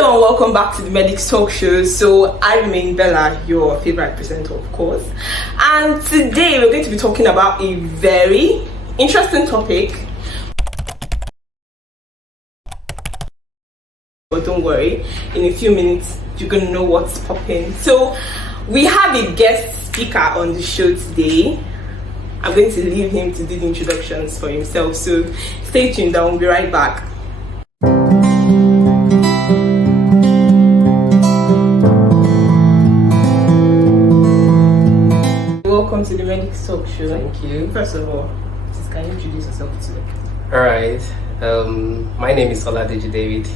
Hello and welcome back to the Medical Talk Show. So I remain Bella, your favorite presenter, of course. And today we're going to be talking about a very interesting topic. But don't worry, in a few minutes you're going to know what's popping. So we have a guest speaker on the show today. I'm going to leave him to do the introductions for himself. So stay tuned, I will be right back. Welcome to the Medical Talk Show. Thank you. First of all, just can you introduce yourself to me? Alright, my name is Oladeji David.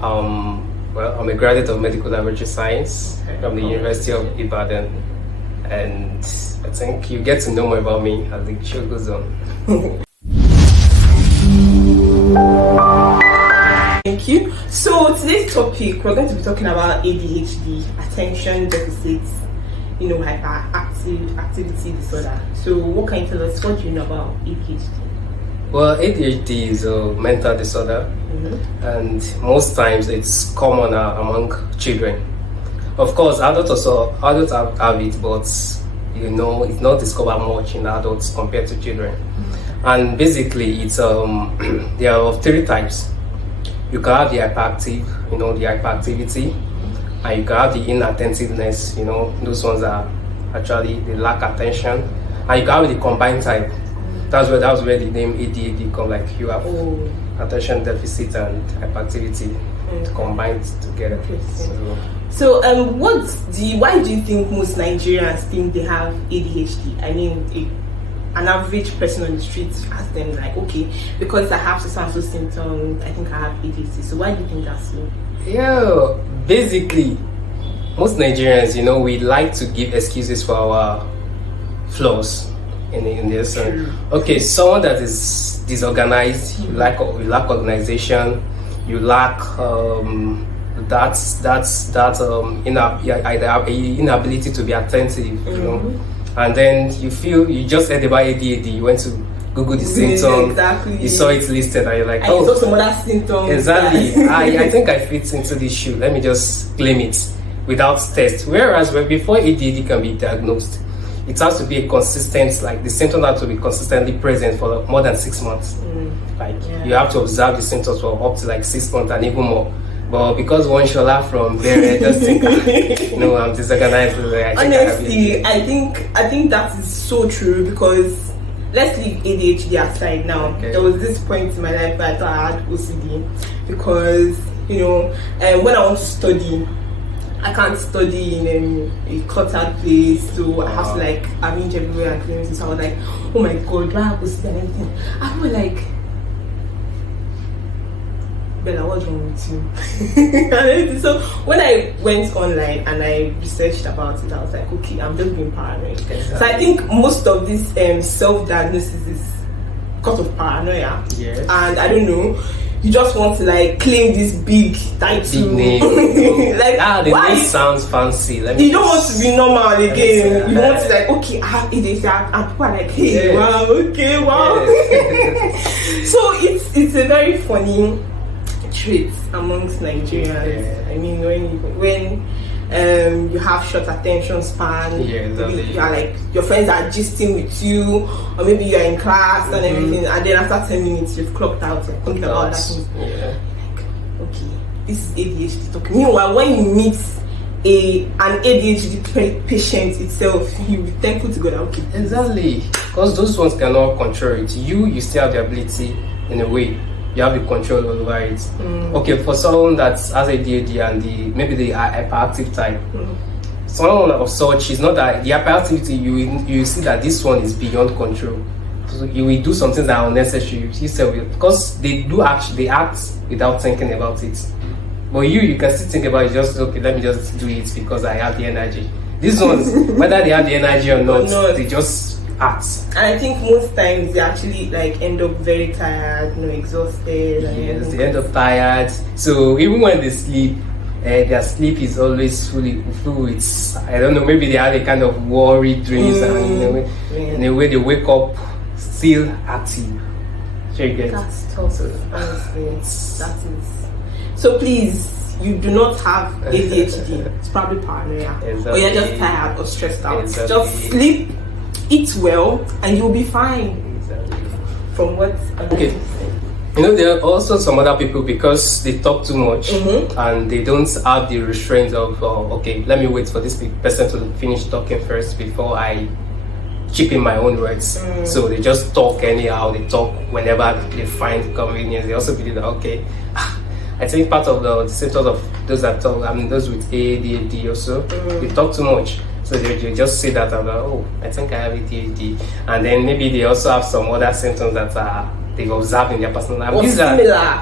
Well, I'm a graduate of Medical Laboratory Science from the University of Ibadan, and I think you get to know more about me as the show goes on. Thank you. So today's topic, we're going to be talking about ADHD, attention deficit, hyperactivity disorder. So what can you tell us? What do you know about ADHD? Well, ADHD is a mental disorder, and most times it's common among children. Of course, adults have it, but it's not discovered much in adults compared to children. And basically, it's there are of three types. You can have the hyperactive, the hyperactivity, and you can have the inattentiveness. Those ones are actually they lack attention, and you can have the combined type. That's where the name ADHD comes. Like you have attention deficit and hyperactivity combined together. So why do you think most Nigerians think they have ADHD? I mean, an average person on the street asks them like, okay, because I have so symptoms, I think I have ADHD. So why do you think that's so? Yeah, basically, most Nigerians, we like to give excuses for our flaws in this. Okay, someone that is disorganized, you lack organization, you lack inability to be attentive, and then you just heard about ADHD, you went to Google the symptoms, exactly. You saw it listed, and you're like, you saw some other symptoms. Exactly. I think I fit into this shoe. Let me just claim it without test. Whereas before ADHD can be diagnosed, it has to be a consistent, like the symptoms have to be consistently present for more than 6 months. You have to observe the symptoms for up to like 6 months and even more. But because one shola from there, I just think, I'm disorganized. Honestly, I think that is so true, because let's leave ADHD aside now. Okay. There was this point in my life where I thought I had OCD, because when I want to study, I can't study in a cluttered place, so I have to arrange everywhere and clean it. So I was like, oh my god, do I have OCD and everything? I was like, Bella, what's wrong with you? So when I went online and I researched about it, I was like, okay, I'm just being paranoid. Exactly. So I think most of this self-diagnosis is because of paranoia. Yes. And I don't know, you just want to claim this big title. Big name. The name sounds fancy. You don't want to be normal again. You want to okay, I have ADHD, and people are like, hey, wow, okay, wow. Yes. So it's a very funny trait amongst Nigerians. I mean, when you have short attention span, you are your friends are gisting with you, or maybe you're in class and everything, and then after 10 minutes you've clocked out, you're thinking about that. Okay, this is ADHD talking. Meanwhile, when you meet an ADHD patient itself, you'll be thankful to God. Okay, exactly, because those ones cannot control it. You still have the ability in a way. You have the control over it. Okay, for someone that has ADHD and maybe the hyperactive type, someone of such is not that the hyperactivity. You see that this one is beyond control. So you will do something that are unnecessary because they act without thinking about it. But you can still think about it. Just okay, let me just do it because I have the energy. These ones, whether they have the energy or not, they just act. And I think most times they actually end up very tired, exhausted. Yes, they end up tired. So even when they sleep, their sleep is always full with, I don't know, maybe they have a kind of worried dreams, and in a way they wake up still active. So you get that's tough, honestly. That is. So please, you do not have ADHD, it's probably paranoia. Exactly. Or you're just tired or stressed out. Exactly. Just sleep, eat well, and you'll be fine. Exactly. From what Okay. You know, there are also some other people, because they talk too much and they don't have the restraint of, okay, let me wait for this person to finish talking first before I chip in my own words. So they just talk anyhow, they talk whenever they find convenience. They also believe that, okay, I think part of the symptoms of those that talk, I mean, those with ADHD also, they talk too much. So they just say that, oh, I think I have ADHD. And then maybe they also have some other symptoms that they observe in their personal life.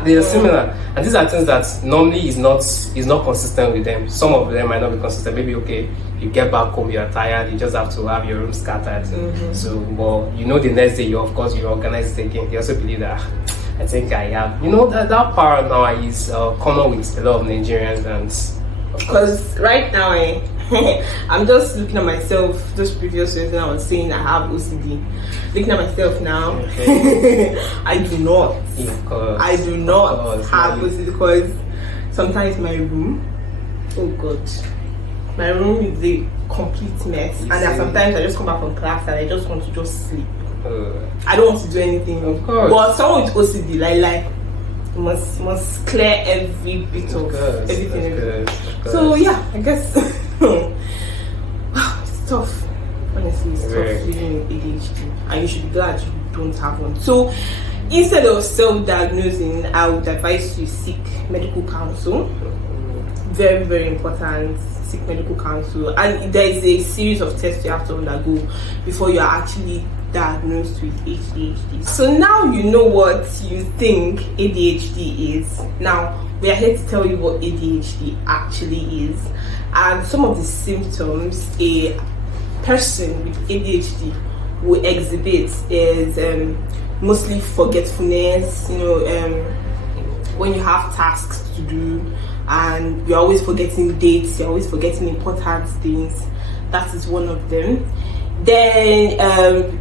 They are similar. And these are things that normally is not consistent with them. Some of them might not be consistent. Maybe, okay, you get back home, you are tired, you just have to have your room scattered. So, well, you know, the next day, you organize it again. They also believe that, I think I have. You know, that paranoia is common with a lot of Nigerians. And because right now, I'm just looking at myself. Just previous years, I was saying I have OCD. Looking at myself now, I do not. Yeah, of course. I do not have OCD because sometimes my room, oh God, my room is a complete mess. And then sometimes I just come back from class and I just want to just sleep. I don't want to do anything. Of course. But someone with OCD, like must clear every bit of everything. So yeah, I guess it's tough. Honestly, it's tough living with ADHD, and you should be glad you don't have one. So instead of self-diagnosing, I would advise you seek medical counsel. Very, very important. Seek medical counsel, and there is a series of tests you have to undergo before you are actually diagnosed with ADHD. So now you know what you think ADHD is. Now we are here to tell you what ADHD actually is, and some of the symptoms a person with ADHD will exhibit is mostly forgetfulness. You know, when you have tasks to do and you're always forgetting dates, you're always forgetting important things. That is one of them. Then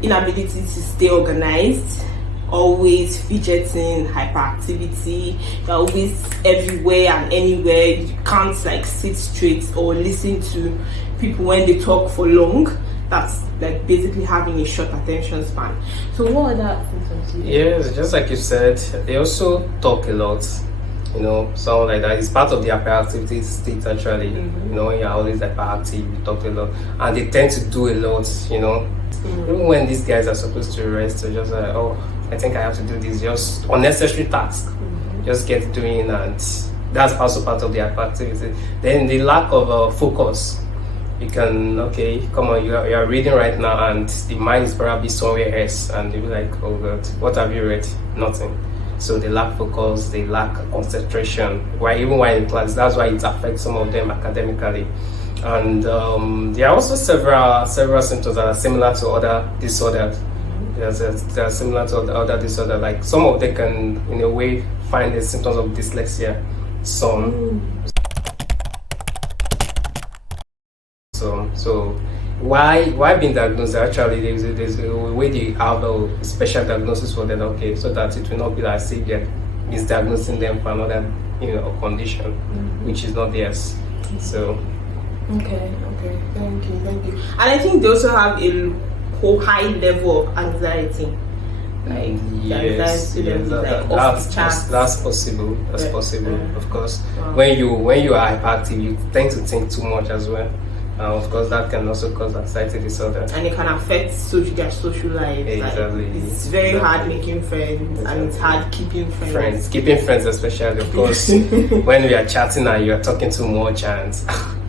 inability to stay organized, always fidgeting, hyperactivity, you're always everywhere and anywhere. You can't like sit straight or listen to people when they talk for long. That's like basically having a short attention span. So what other symptoms do you have? Yeah, just like you said, they also talk a lot. You know, someone like that is part of the hyperactivity state actually. You know, when you're always hyperactive, you talk a lot, and they tend to do a lot. You know, even when these guys are supposed to rest, they're just like, oh, I think I have to do this, just unnecessary tasks, just get doing, and that's also part of the hyperactivity. Then the lack of focus. You can, okay, come on, you are reading right now, and the mind is probably somewhere else, and you'll be like, oh God, what have you read? Nothing. So they lack focus, they lack concentration. Even while in class, that's why it affects some of them academically. And there are also several symptoms that are similar to other disorders. They are similar to other disorders. Like some of them can, in a way, find the symptoms of dyslexia. So why being diagnosed? Actually, there's a way they have a special diagnosis for them. Okay, so that it will not be like say they're misdiagnosing them for another, condition, which is not theirs. So. Okay, thank you. And I think they also have a whole high level of anxiety. Like yes, that's possible. That's possible, of course. Wow. When you are hyperactive, you tend to think too much as well. Of course, that can also cause anxiety disorder. And it can affect their social life. Exactly. Like, it's very hard making friends, and it's hard keeping friends. Keeping friends especially, of course. When we are chatting and you are talking too much and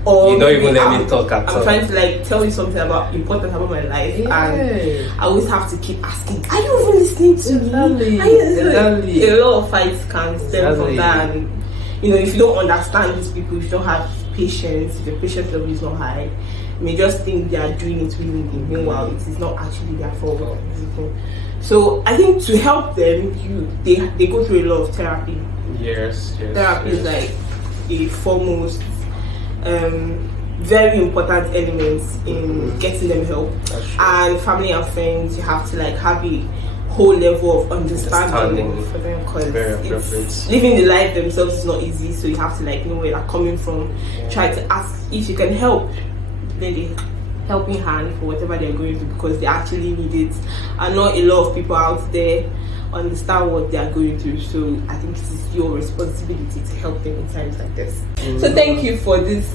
you don't even let me talk at all. I'm trying to tell you something important about my life, and I always have to keep asking, are you even listening to me? Exactly. A lot of fights can stem from that. And, if you don't understand these people, if you don't have patience, if your patience level is not high, you may just think they are doing it willingly. Meanwhile, it is not actually their fault. So I think to help them, they go through a lot of therapy. Yes. Therapy is like the foremost, very important elements in getting them help. And family and friends, you have to have a whole level of understanding for them, very because appropriate. living the life themselves is not easy. So you have to like know where they're coming from. Try to ask if you can help. Then they helping hand for whatever they're going through, because they actually need it, and not a lot of people out there understand what they are going through. So I think it is your responsibility to help them in times like this. So thank you for this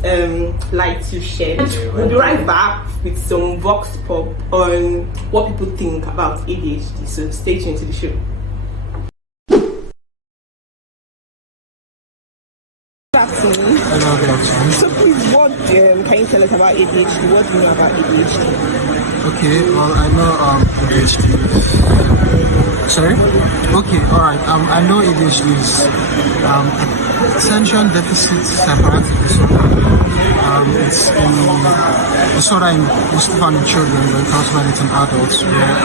light you shared. We'll be right back with some vox pop on what people think about ADHD, so stay tuned to the show. Hello, good afternoon. So please, what can you tell us about ADHD? What do you know about ADHD? Okay, well, I know ADHD. Sorry? Okay, alright. I know ADHD is attention deficit hyperactivity disorder. It's a disorder mostly found in children, but it's also found in adults, where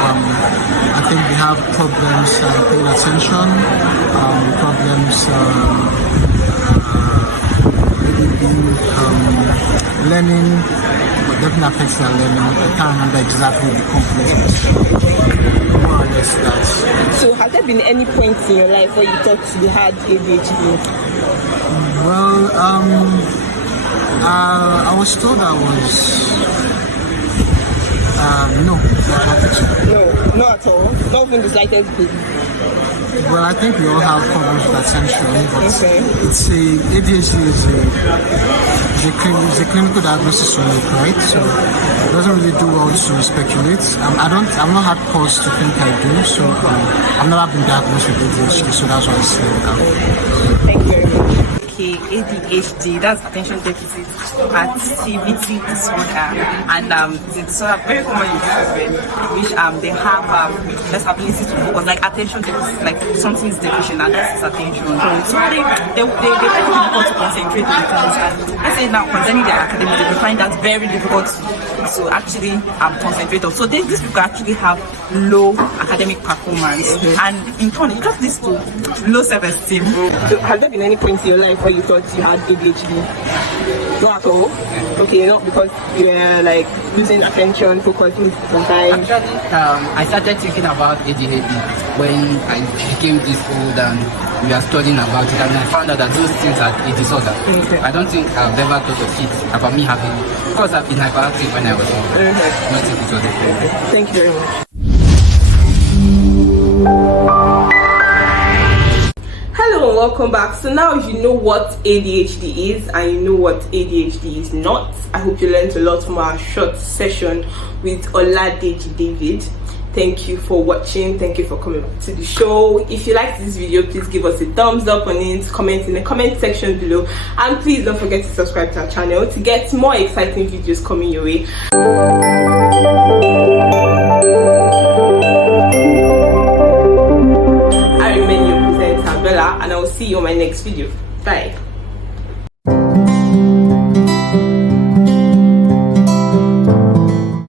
I think they have problems paying attention, problems learning, but definitely affects their learning. I can't remember exactly the complex, more or less that. So has there been any point in your life where you thought you had ADHD? Well, I was told I was no, not at all. Not even the slightest bit. Well, I think we all have problems with attention, but it's ADHD is a clinical diagnosis to make, right? So it doesn't really do well to speculate. I'm not had cause to think I do, so I've never been diagnosed with ADHD, so that's why I say that. Thank you very much. Okay, ADHD, that's attention deficit activity disorder, and it's a disorder very common in children, which they have less ability to focus, like attention deficit, like something is deficient and that's attention. So they find it difficult to concentrate on things. And let's say now concerning their academic, they find that very difficult to actually concentrate on. So these people actually have low academic performance, and in turn it just leads to low self-esteem. So has there been any point in your life where you thought you had ADHD? Not at all? Okay, not because you're like losing attention, focusing sometimes. Actually, I started thinking about ADHD when I became this old and we are studying about it, and I found out that those things are a disorder. Okay. I don't think I've ever thought of it about me having, because I've been hyperactive when I was young. Not think it was a problem. Thank you very much. Hello and welcome back. So now you know what ADHD is and you know what ADHD is not. I hope you learned a lot from our short session with Oladeji David. Thank you for watching. Thank you for coming back to the show. If you liked this video, please give us a thumbs up on it, comment in the comment section below, and please don't forget to subscribe to our channel to get more exciting videos coming your way. I remain your presenter Bella, and I will see you on my next video. Bye.